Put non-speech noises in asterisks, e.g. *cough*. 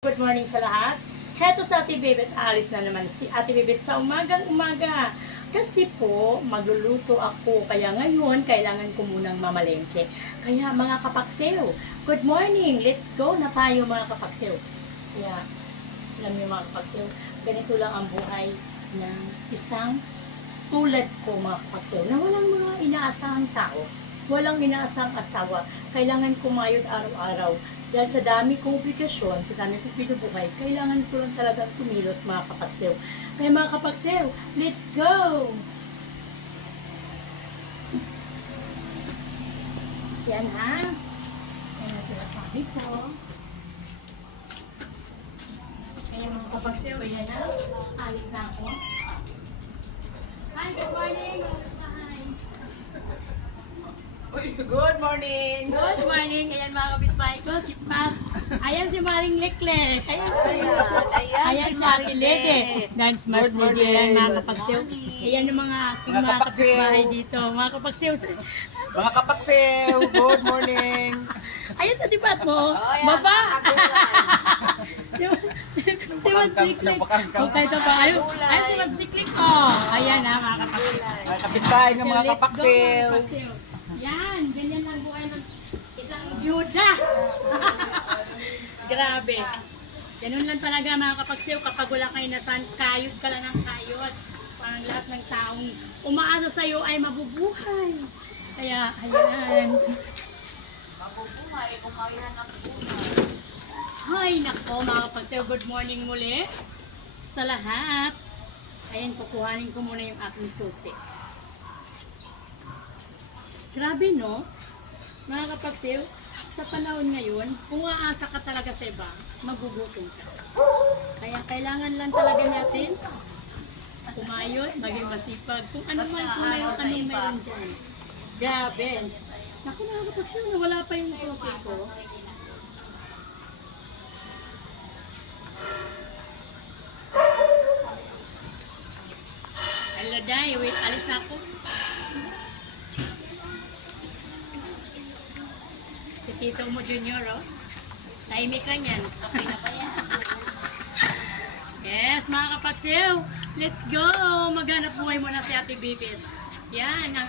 Good morning sa lahat. Heto sa Ate Bibit, alis na naman si Ate Bibit sa umagang umaga. Kasi po, magluluto ako. Kaya ngayon, kailangan ko munang mamalengke. Kaya mga kapaksew, good morning! Let's go na tayo mga kapaksew. Kaya, alam niyo mga kapaksew, ganito lang ang buhay ng isang tulad ko mga kapaksew na walang mga inaasahang tao, walang inaasahang asawa. Kailangan kumayod araw-araw. Dahil sa dami kong obligasyon, sa dami kong pinubuhay, kailangan ko lang talagang kumilos mga kapaksew. Kaya mga kapaksew, let's go! Yan ha. Yan ang sinasabi ko. Kaya mga kapaksew, yan na. Alis na ako. Hi, good morning! Good morning! Good morning! Ayan mga kapitbahay ko, si Pat. Ayan si Maring Leklek. Ayan si Ayan, Ayan si si Maring Ate. Lede. Dance Mars Good Lede. Ayan mga morning. Ayan yung mga aking Mga mga kapitbahay dito. Mga kapagsew. Mga kapaksew, good morning! Ayan sa tipat mo. ayan. Baba! *laughs* Si si Mas Liklik. Okay, ito pa. Ayun. Ayan si Mas Liklik. Oh, ayan ha mga kapagsew. Mga kapitbahay ng mga kapaksew. mga kapaksew. Yan, lang buhay ng isang byuda. *laughs* Grabe. Ganun lang talaga mga kapagsew kapag wala kayo nasan, kayod ka lang ng kayod. Parang lahat ng taong umaasa sa iyo ay mabubuhay. Kaya, ayan. Hay, nako mga kapagsew, good morning muli sa lahat. Ayan, kukuhanin ko muna yung aking susi. Grabe no? Mga kapagsew, sa panahon ngayon, kung aasa ka talaga sa iba, magugutom ka. Kaya kailangan lang talaga natin kumayot, maging masipag. Kung ano man, kung mayroon ka nung meron dyan. Grabe. Naku mga kapagsew, nawala pa yung susi ko. Hello, Day. Wait, alis na ako. Tito mo Junior, oh. Tahimik ka niyan. yes, mga kapagsiw. Let's go! Maghanap buhay muna si Ate Bibit. Yan ang